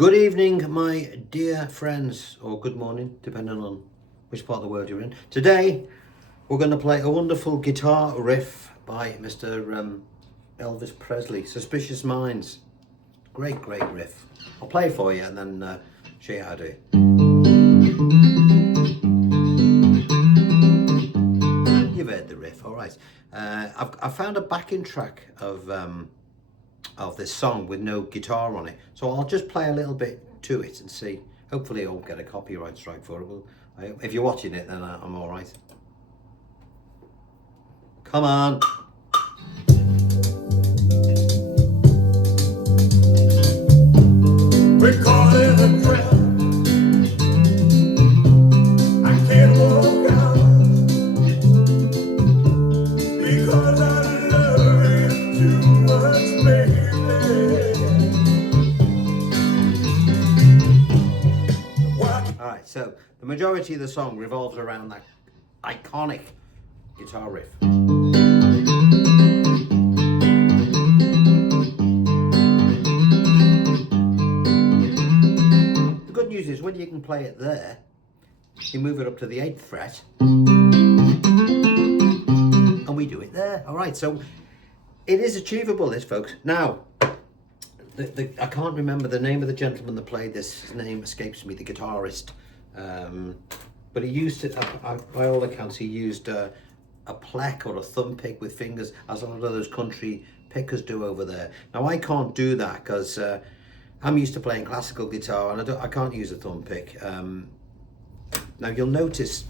Good evening, my dear friends, or good morning, depending on which part of the world you're in. Today, we're going to play a wonderful guitar riff by Mr. Elvis Presley, Suspicious Minds. Great riff. I'll play it for you and then show you how to do it. You've heard the riff, all right. I've found a backing track of this song with no guitar on it, so I'll just play a little bit to it and see. Hopefully I'll get a copyright strike for it. If you're watching it, then I'm all right. Come on. We're caught in a trap. I can't walk out because I love you too much, baby. Alright, so the majority of the song revolves around that iconic guitar riff. The good news is when you can play it there, you move it up to the 8th fret and we do it there. Alright, so it is achievable, this, folks. Now, I can't remember the name of the gentleman that played this. His name escapes me, the guitarist. But he used it, by all accounts, he used a pleck or a thumb pick with fingers, as a lot of those country pickers do over there. Now, I can't do that because I'm used to playing classical guitar and I can't use a thumb pick. Now, you'll notice,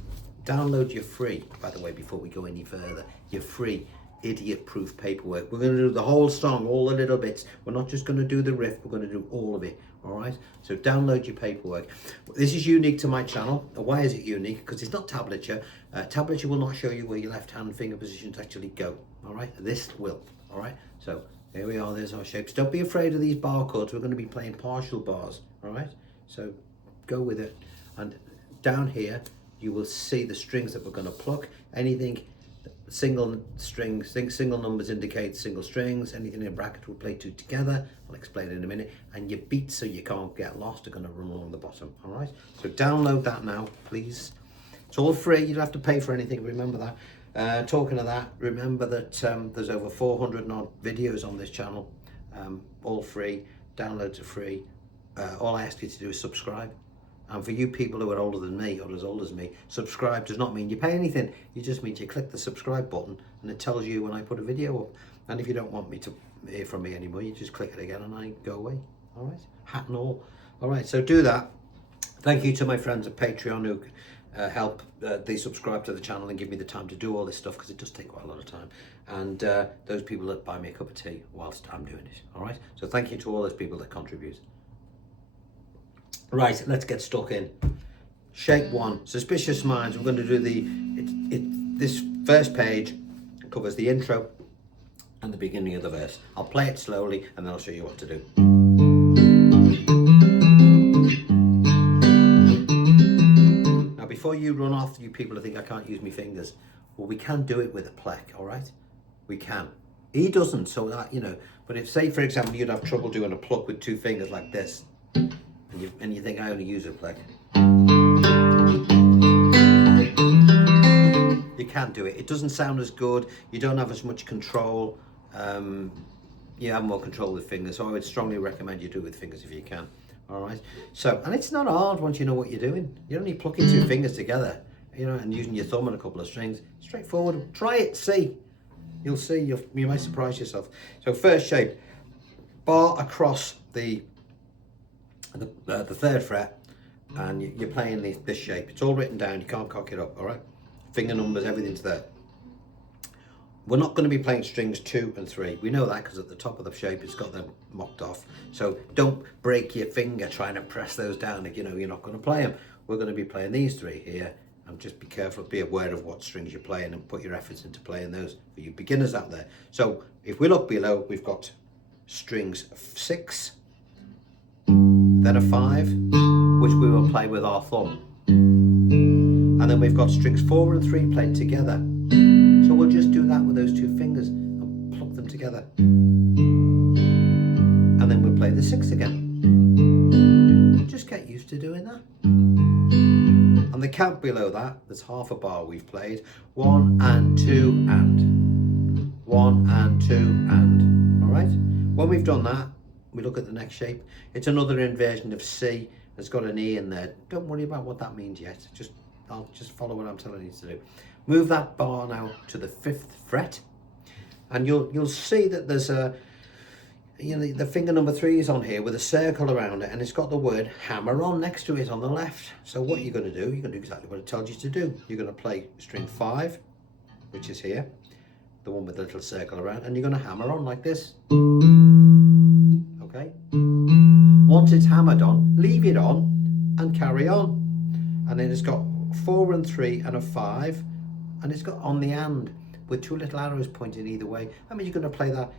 download your free, by the way, before we go any further, your free idiot-proof paperwork. We're going to do the whole song, all the little bits. We're not just going to do the riff, we're going to do all of it. All right, so download your paperwork. This is unique to my channel. Why is it unique? Because it's not tablature. Tablature will not show you where your left hand finger positions actually go. All right, this will. All right, so here we are. There's our shapes. Don't be afraid of these bar chords. We're going to be playing partial bars. All right, so go with it. And down here you will see the strings that we're going to pluck. Anything single strings, single numbers indicate single strings. Anything in a bracket will play two together. I'll explain it in a minute. And your beats, so you can't get lost, are going to run along the bottom. All right, so download that now, please. It's all free. You don't have to pay for anything, remember that. Talking of that, remember that there's over 400 odd videos on this channel, all free. Downloads are free. All I ask you to do is subscribe. And for you people who are older than me, or as old as me, subscribe does not mean you pay anything. It just means you click the subscribe button and it tells you when I put a video up. And if you don't want me to hear from me anymore, you just click it again and I go away. All right, hat and all. All right, so do that. Thank you to my friends at Patreon who help, they subscribe to the channel and give me the time to do all this stuff, because it does take quite a lot of time. And those people that buy me a cup of tea whilst I'm doing it. All right, so thank you to all those people that contribute. Right, let's get stuck in. Shape 1, Suspicious Minds. We're going to do this first page covers the intro and the beginning of the verse. I'll play it slowly and then I'll show you what to do. Now, before you run off, you people who think I can't use my fingers, well, we can do it with a pleck, all right? We can. He doesn't, so that, you know, but if, say, for example, you'd have trouble doing a pluck with two fingers like this, and you think I only use a pleck. You can do it. It doesn't sound as good. You don't have as much control. You have more control with fingers. So I would strongly recommend you do it with fingers if you can. All right. So, and it's not hard once you know what you're doing. You're only plucking two fingers together, you know, and using your thumb and a couple of strings. Straightforward. Try it. See. You'll see. You might surprise yourself. So first shape, bar across the 3rd fret, and you're playing this shape. It's all written down, you can't cock it up, all right? Finger numbers, everything's there. We're not going to be playing strings 2 and 3. We know that because at the top of the shape it's got them mocked off. So don't break your finger trying to press those down if you know you're not going to play them. We're going to be playing these 3 here, and just be careful, be aware of what strings you're playing and put your efforts into playing those for you beginners out there. So if we look below, we've got strings 6, then a 5, which we will play with our thumb. And then we've got strings 4 and 3 played together. So we'll just do that with those two fingers and pluck them together. And then we'll play the 6 again. to doing that. On the count below that, there's half a bar we've played. 1 and 2 and 1 and 2 and. All right. When we've done that, we look at the next shape. It's another inversion of C. It's got an E in there. Don't worry about what that means yet. I'll just follow what I'm telling you to do. Move that bar now to the 5th fret, and you'll see that there's a, you know, the finger number 3 is on here with a circle around it, and it's got the word hammer on next to it on the left. So what you're going to do, you're going to do exactly what it tells you to do. You're going to play string 5, which is here, the one with the little circle around, and you're going to hammer on like this. Okay. Once it's hammered on, leave it on and carry on. And then it's got 4 and 3 and a 5, and it's got on the and with 2 little arrows pointing either way. That means you're going to play that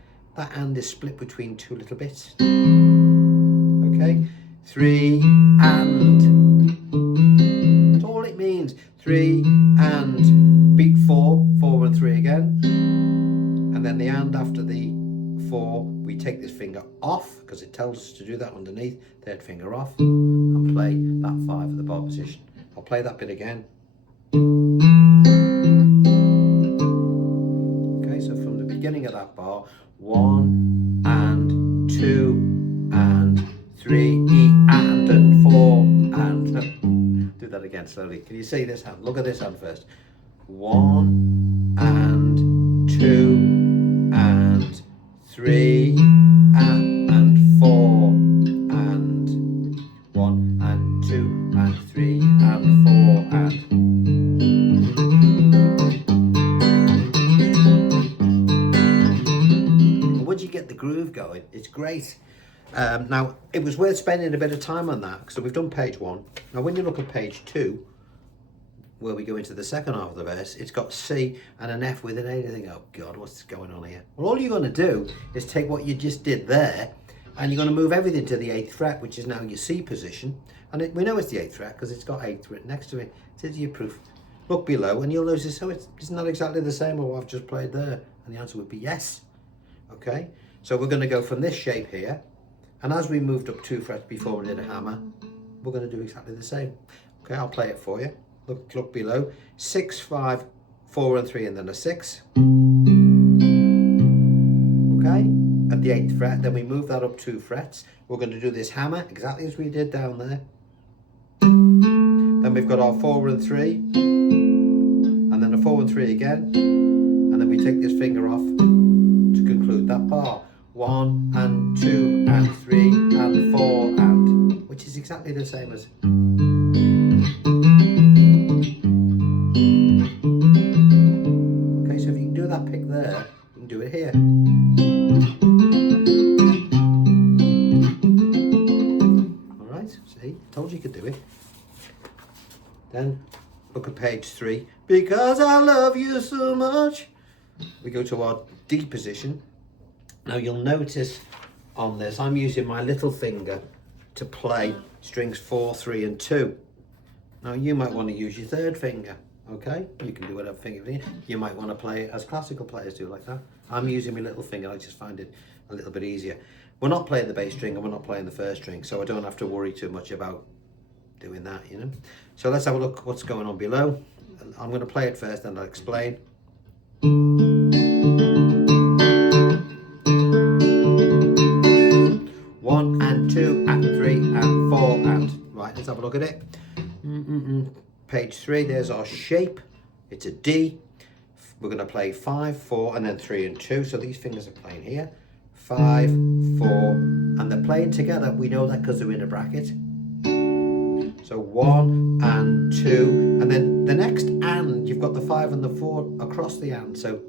and is split between 2 little bits. Okay, 3 and. That's all it means. 3 and beat 4, 4 and 3 again, and then the and after the 4, we take this finger off because it tells us to do that underneath. 3rd finger off and play that 5 at the bar position. I'll play that bit again. Okay, so from the beginning of that bar, 1 and 2 and 3, E and 4 and. Do that again slowly. Can you see this hand? Look at this hand first. 1 and 2 and 3 and 4 and 1 and 2 and 3 and 4 and. And once you get the groove going, it's great. Now, it was worth spending a bit of time on that, so we've done page 1. Now, when you look at page 2, where we go into the second half of the verse, it's got C and an F with an A. You think, oh God, what's going on here? Well, all you're going to do is take what you just did there, and you're going to move everything to the 8th fret, which is now your C position. And we know it's the 8th fret because it's got 8th written next to it. It says your proof. Look below, and you'll notice, oh, it's not exactly the same as what I've just played there. And the answer would be yes. Okay, so we're going to go from this shape here, and as we moved up 2 frets before we did a hammer, we're going to do exactly the same. Okay, I'll play it for you. Look below. 6, 5, 4 and 3 and then a 6. Okay, at the 8th fret, then we move that up 2 frets. We're going to do this hammer exactly as we did down there. Then we've got our 4 and 3, and then a 4 and 3 again, and then we take this finger off to conclude that bar. 1 and 2 and 3 and 4 and, which is exactly the same as. Okay, so if you can do that pick there, you can do it here. Alright, see, told you could do it. Then look at page 3. Because I love you so much. We go to our D position. Now you'll notice on this, I'm using my little finger to play strings 4, 3 and 2. Now you might want to use your 3rd finger, okay? You can do whatever finger you might want to play it as classical players do, like that. I'm using my little finger, I just find it a little bit easier. We're not playing the bass string and we're not playing the 1st string, so I don't have to worry too much about doing that, you know? So let's have a look what's going on below. I'm going to play it first and I'll explain. 1 and 2 and 3 and 4 and. Right, let's have a look at it. Page 3, there's our shape. It's a D. We're going to play 5, 4 and then 3 and 2. So these fingers are playing here. 5, 4, and they're playing together. We know that because they're in a bracket. So 1 and 2, and then the next and, you've got the 5 and the 4 across the and. So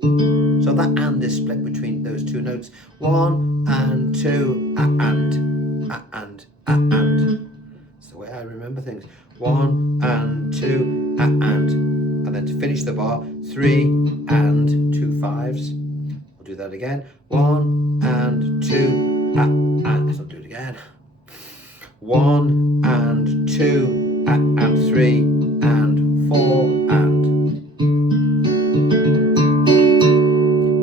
that and is split between those 2 notes. 1 and 2, and. It's the way I remember things. 1 and 2, and then to finish the bar, 3 and 2 5s. I'll do that again. 1 and 2, and. I'll do it again. 1 and 2 and 3 and 4 and.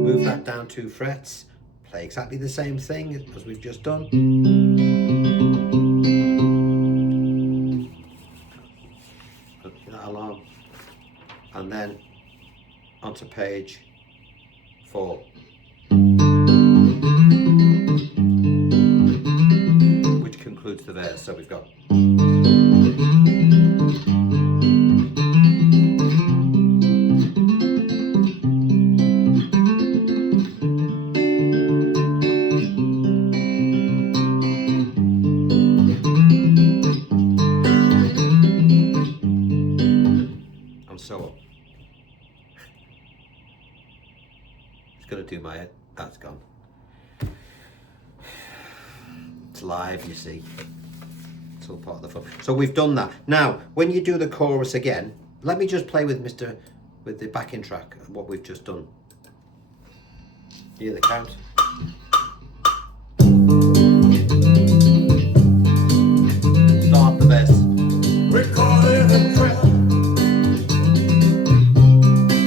Move that down 2 frets. Play exactly the same thing as we've just done. to page 4. Which concludes the verse. So we've got. So on. It's going to do my head. That's gone. It's live, you see. It's all part of the fun. So we've done that. Now, when you do the chorus again, let me just play with the backing track, what we've just done. Hear the count? Start the verse. We call it a trap.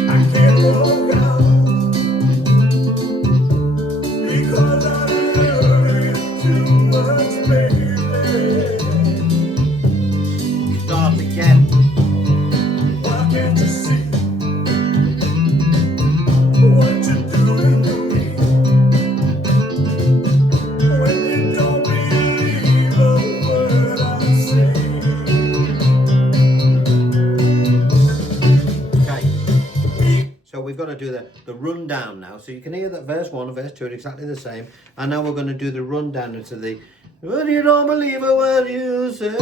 I can't walk out because I love you too much, baby. Start again. Why can't you see what you're doing to me? When you don't believe a word I say. Okay. So we've got to do the rundown now. So you can hear that verse 1 and verse 2 are exactly the same. And now we're going to do the rundown into the when you don't believe a word you say.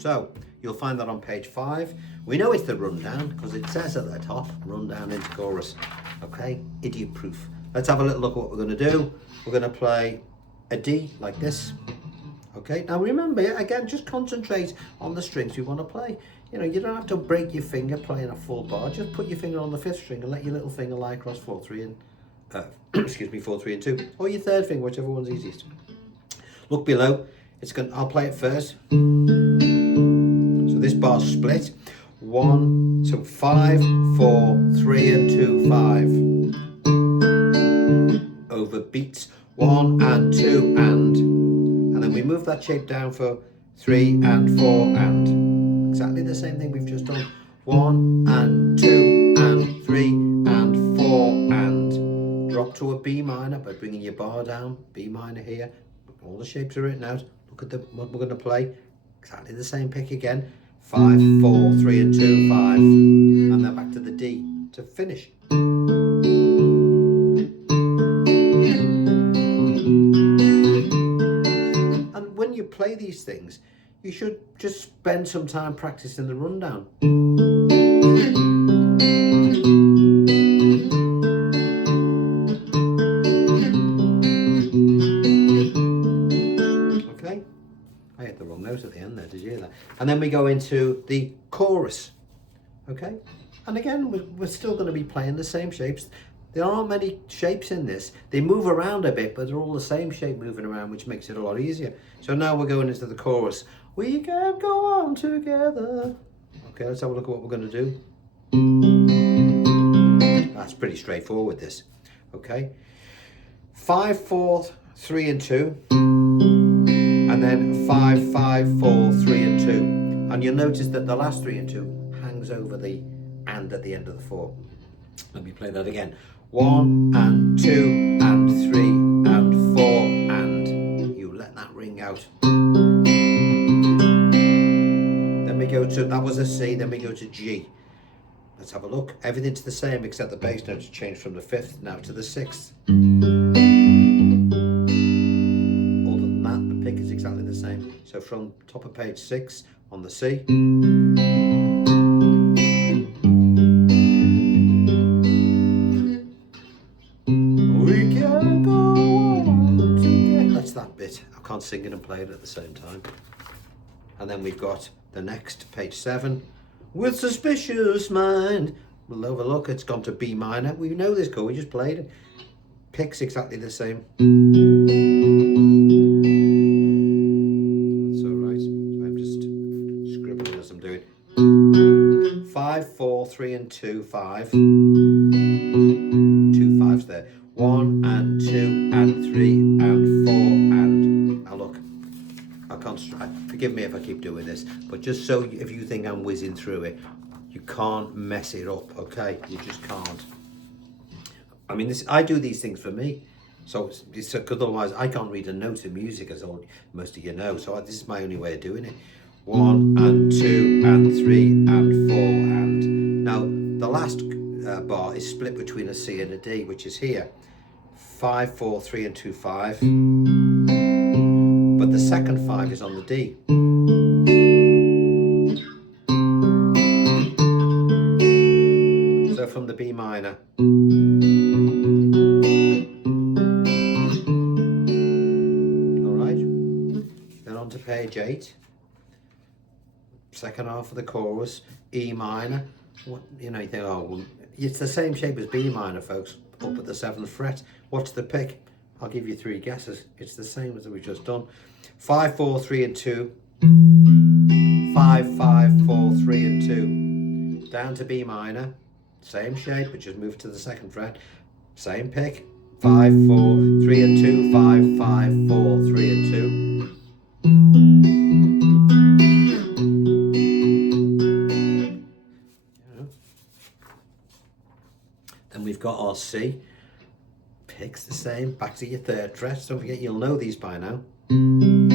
So you'll find that on page 5. We know it's the rundown because it says at the top, rundown into chorus. Okay, idiot proof. Let's have a little look at what we're going to do. We're going to play a D like this. Okay, now remember, again, just concentrate on the strings you want to play. You know, you don't have to break your finger playing a full bar. Just put your finger on the 5th string and let your little finger lie across 4, 3 and excuse me, 4, 3 and 2, or your 3rd finger, whichever one's easiest. Look below. I'll play it first. So this bar's split. 1, so 5, 4, 3 and 2, 5. Over beats 1 and 2 and then we move that shape down for 3 and 4 and. Exactly the same thing we've just done. 1 and 2 and 3 and 4 and. Drop to a B minor by bringing your bar down. B minor here. All the shapes are written out. Look at what we're going to play. Exactly the same pick again. 5, 4, 3 and 2, 5. And then back to the D to finish. And when you play these things, you should just spend some time practicing the rundown. Okay, I hit the wrong note at the end there, did you hear that? And then we go into the chorus. Okay, and again, we're still going to be playing the same shapes. There aren't many shapes in this. They move around a bit, but they're all the same shape moving around, which makes it a lot easier. So now we're going into the chorus. We can go on together. Okay, let's have a look at what we're going to do. That's pretty straightforward, this. Okay. 5, 4, 3 and 2. And then 5, 5, 4, 3 and 2. And you'll notice that the last 3 and 2 hangs over the and at the end of the 4. Let me play that again. 1 and 2 and 3 and 4 and. You let that ring out. Then we go to, that was a C, then we go to G. Let's have a look. Everything's the same except the bass notes changed from the 5th now to the 6th. Other than that, the pick is exactly the same. So from top of page 6 on the C. That's that bit. I can't sing it and play it at the same time. And then we've got the next, page 7. With suspicious mind. We'll overlook, it's gone to B minor. We know this chord, we just played it. Pick's exactly the same. That's alright. So I'm just scribbling as I'm doing. 5, 4, 3 and 2, 5. 2 5s there. 1 and 2 and 3 and 4 and. Now look, I can't concentrate. Forgive me if I keep doing this, but just so if you think I'm whizzing through it, you can't mess it up, okay? You just can't. I mean, I do these things for me. So, because otherwise I can't read a note of music, as most of you know. So this is my only way of doing it. 1 and 2 and 3 and 4 and... Now, the last bar is split between a C and a D, which is here. 5, 4, 3 and 2, 5. But the second 5 is on the D. So from the B minor. Alright. Then on to page 8. Second half of the chorus, E minor. What, you know, you think, oh, well, it's the same shape as B minor, folks, up at the 7th fret. What's the pick? I'll give you 3 guesses. It's the same as we've just done. 5, 4, 3 and 2. 5, 5, 4, 3 and 2. Down to B minor. Same shape, but just move to the 2nd fret. Same pick. 5, 4, 3 and 2. 5, 5, 4, 3 and 2. Then we've got our C. Picks the same. Back to your 3rd fret. Don't forget, you'll know these by now. And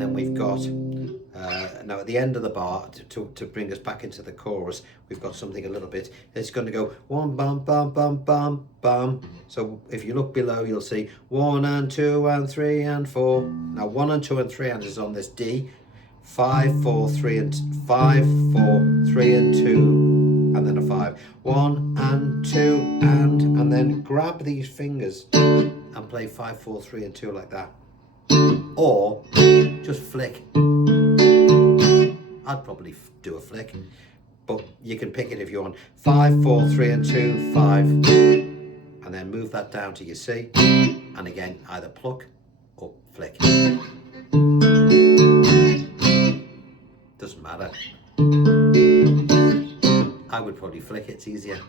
then we've got, now at the end of the bar, to bring us back into the chorus, we've got something a little bit, it's going to go 1, bum, bum, bum, bum, bum. So if you look below, you'll see 1 and 2 and 3 and 4. Now 1 and 2 and 3 and is on this D. 5, 4, 3 and 5, 4, 3 and 2. And then a 5. 1 and 2 and then grab these fingers and play 5, 4, 3 and 2 like that. Or just flick. I'd probably do a flick, but you can pick it if you want. 5, 4, 3 and 2, 5. And then move that down to your C. And again, either pluck or flick. Doesn't matter. I would probably flick it, it's easier.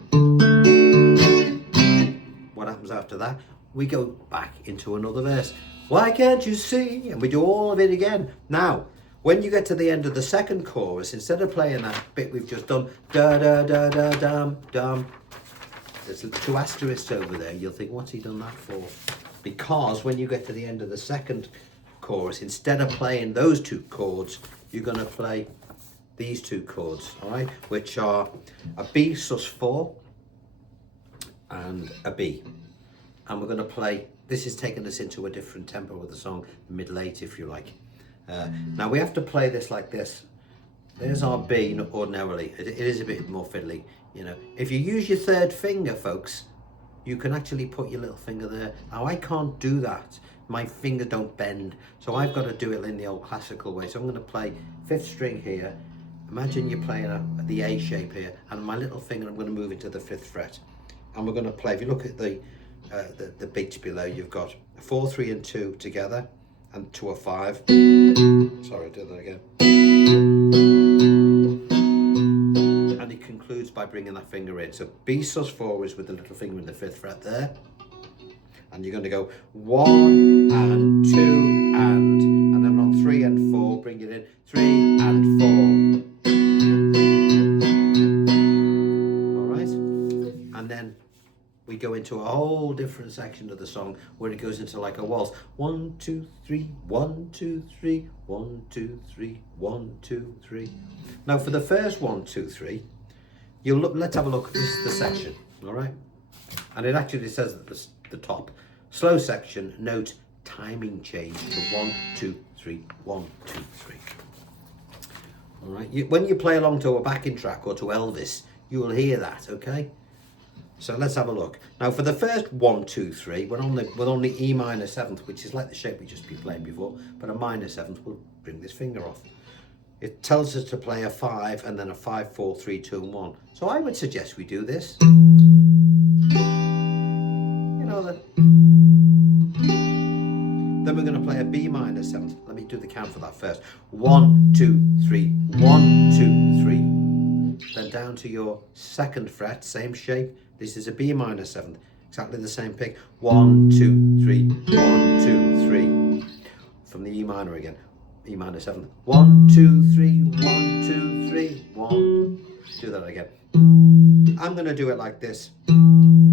What happens after that? We go back into another verse. Why can't you see? And we do all of it again. Now, when you get to the end of the 2nd chorus, instead of playing that bit we've just done, da da da da dum dum, there's 2 asterisks over there. You'll think, what's he done that for? Because when you get to the end of the 2nd chorus, instead of playing those 2 chords, you're going to play these 2 chords, all right, which are a B sus4 and a B. And we're going to play, this is taking us into a different tempo of the song, mid-late if you like. Now we have to play this like this. There's our B ordinarily. It is a bit more fiddly, you know. If you use your 3rd finger, folks, you can actually put your little finger there. Now I can't do that. My fingers don't bend. So I've got to do it in the old classical way. So I'm going to play 5th string here. Imagine you're playing the A shape here, and my little finger, I'm going to move into the 5th fret. And we're going to play, if you look at the beats below, you've got 4, 3 and 2 together, and 2 or 5. Sorry, do that again. And it concludes by bringing that finger in. So B sus4 is with the little finger in the 5th fret there. And you're going to go 1 and 2 and then on 3 and 4, bring it in 3 and 4. All right, and then we go into a whole different section of the song where it goes into like a waltz. 1, 2, 3, 1, 2, 3, 1, 2, 3, 1, 2, 3. Now for the first 1, 2, 3, you'll look. Let's have a look. This is the section, all right, and it actually says at the top, slow section, note timing change to 1, 2, 3, 1, 2, 3. All right. When you play along to a backing track or to Elvis, you will hear that. Okay. So let's have a look. Now for the first 1, 2, 3, we're on the E minor 7th, which is like the shape we just been playing before, but a minor 7th. We'll bring this finger off. It tells us to play a 5 and then a 5, 4, 3, 2, and 1. So I would suggest we do this. You know that. Then we're going to play a B minor 7th. Let me do the count for that first. 1, 2, 3, 1, 2, 3. Then down to your 2nd fret, same shape. This is a B minor 7th, exactly the same pick. 1, 2, 3, 1, 2, 3. from the E minor again. E minor 7. 1, 2, 3, 1, 2, 3, 1. Do that again. I'm going to do it like this. I'm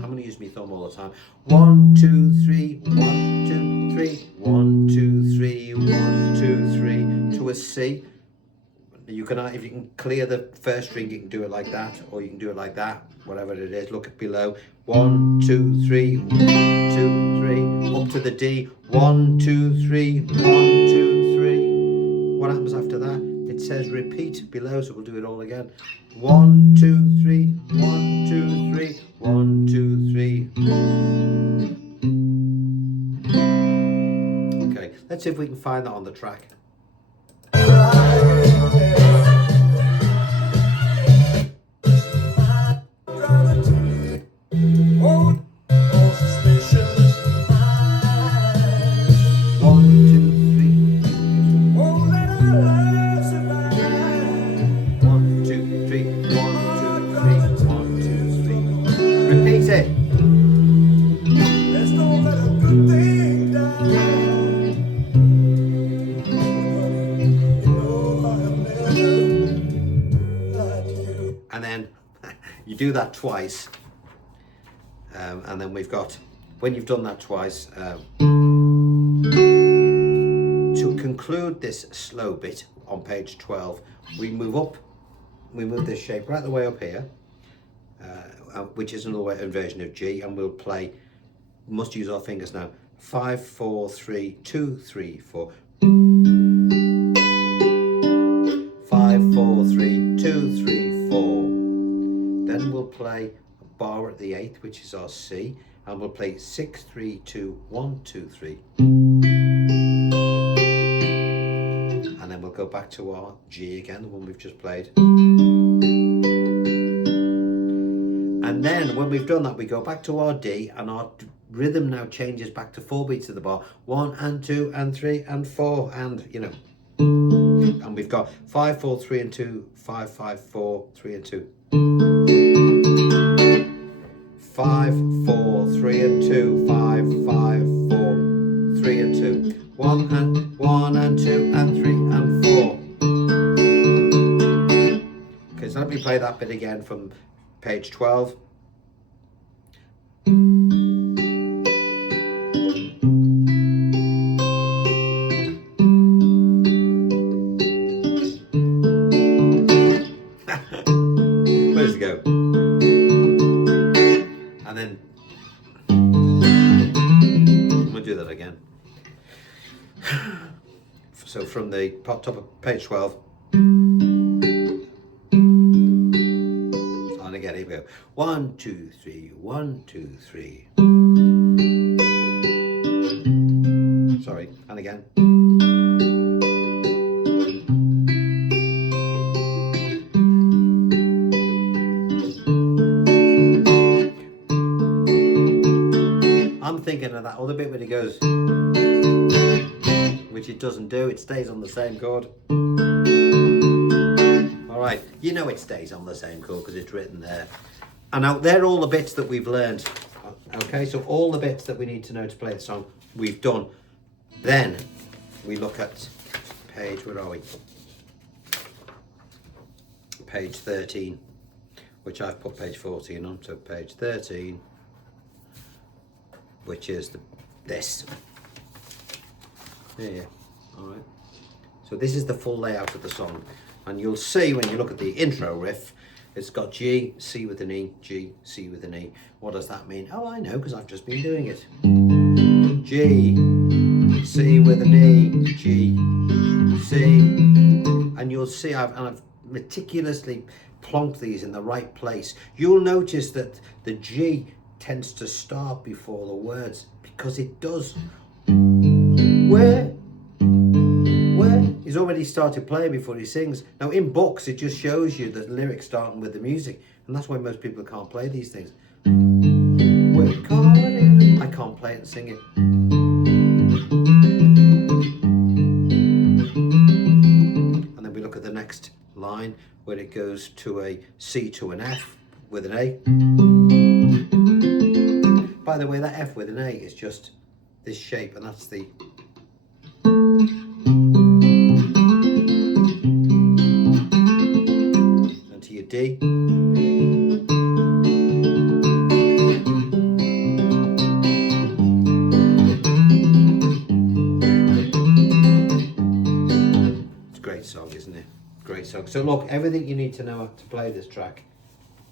going to use my thumb all the time. 1, 2, 3, 1, 2, 3, 1, 2, 3, 1, 2, 3 to a C. You can, if you can clear the first string, you can do it like that, or you can do it like that, whatever it is. Look at below. 1, 2, 3, 1, 2, 3, up to the D. 1, 2, 3, 1, 2, 3. What happens after that? It says repeat below, so we'll do it all again. 1, 2, 3, 1, 2, 3, 1, 2, 3. Okay, let's see if we can find that on the track. And then you do that twice, and then we've got, when you've done that twice, to conclude this slow bit on page 12, we move up, we move this shape right the way up here, which is another version of G, and we'll play, we must use our fingers now, 5, 4, 3, 2, 3, 4. 5, 4, 3, 2, 3, 4. Then we'll play a bar at the 8th, which is our C, and we'll play 6, 3, 2, 1, 2, 3. And then we'll go back to our G again, the one we've just played. And then when we've done that, we go back to our D, and our rhythm now changes back to 4 beats of the bar. 1 and 2 and 3 and 4, and you know. And we've got 5, 4, 3 and 2, 5, 5, 4, 3 and 2. 5, 4, 3 and 2, 5, 5, 4, 3 and 2. 1 and 2 and 3 and 4. Okay, so let me play that bit again from page 12. Where does it go? And then I'm gonna do that again. So from the top of page 12. And again, here we go. 1, 2, 3, 1, 2, 3. Sorry, and again. I'm thinking of that other bit where it goes, which it doesn't do, it stays on the same chord. Alright, you know it stays on the same chord because it's written there. And now they're all the bits that we've learned. Okay, so all the bits that we need to know to play the song, we've done. Then we look at page, where are we? Page 13, which I've put page 14 on, so page 13, which is this. Yeah, alright. So this is the full layout of the song. And you'll see when you look at the intro riff, it's got G, C with an E, G, C with an E. What does that mean? Oh, I know, because I've just been doing it. G, C with an E, G, C. And you'll see I've meticulously plonked these in the right place. You'll notice that the G tends to start before the words, because it does. Where? He's already started playing before he sings. Now in books, it just shows you the lyrics starting with the music, and that's why most people can't play these things. I can't play it and sing it. And then we look at the next line where it goes to a C to an F with an A. By the way, that F with an A is just this shape, and that's the... And to your D. It's a great song, isn't it? Great song. So look, everything you need to know to play this track,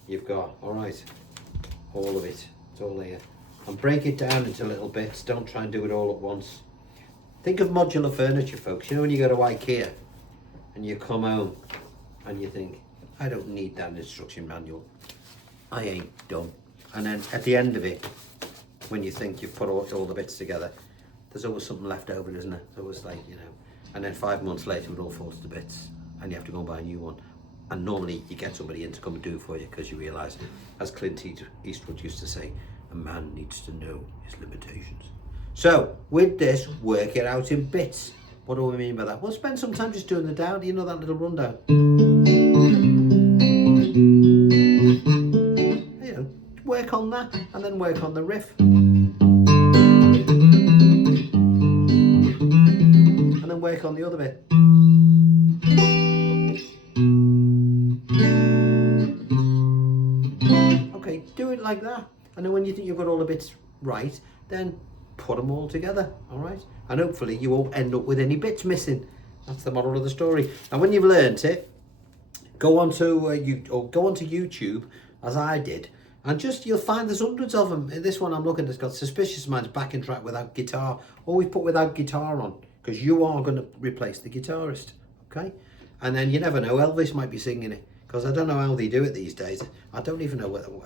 you've got, all right? All of it. It's all here. And break it down into little bits. Don't try and do it all at once. Think of modular furniture, folks. You know when you go to IKEA and you come home and you think, I don't need that instruction manual. I ain't done. And then at the end of it, when you think you've put all the bits together, there's always something left over, isn't there? It's always like, you know. And then 5 months later, it all falls to bits and you have to go and buy a new one. And normally you get somebody in to come and do it for you because you realise, as Clint Eastwood used to say, a man needs to know his limitations. So with this, work it out in bits. What do we mean by that? Well, spend some time just doing the down, you know, that little rundown. You know, work on that and then work on the riff. And then work on the other bit. Okay, do it like that. And then when you think you've got all the bits right, then put them all together, all right? And hopefully you won't end up with any bits missing. That's the moral of the story. And when you've learnt it, go onto YouTube, as I did, and just, you'll find there's hundreds of them. In this one I'm looking, it's got Suspicious Minds backing track without guitar. Always put without guitar on, because you are going to replace the guitarist, okay? And then you never know, Elvis might be singing it, because I don't know how they do it these days. I don't even know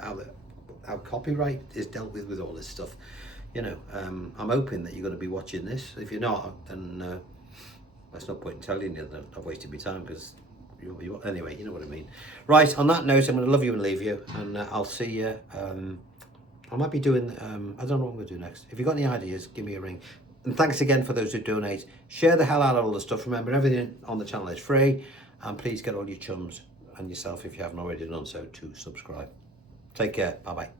how copyright is dealt with all this stuff. You know, I'm hoping that you're going to be watching this. If you're not, then that's no point in telling you that I've wasted my time, because you'll be, anyway, you know what I mean. Right, on that note, I'm going to love you and leave you, and I'll see you. I might be doing, I don't know what I'm going to do next. If you've got any ideas, give me a ring. And thanks again for those who donate. Share the hell out of all the stuff. Remember, everything on the channel is free, and please get all your chums and yourself, if you haven't already done so, to subscribe. Take care. Bye-bye.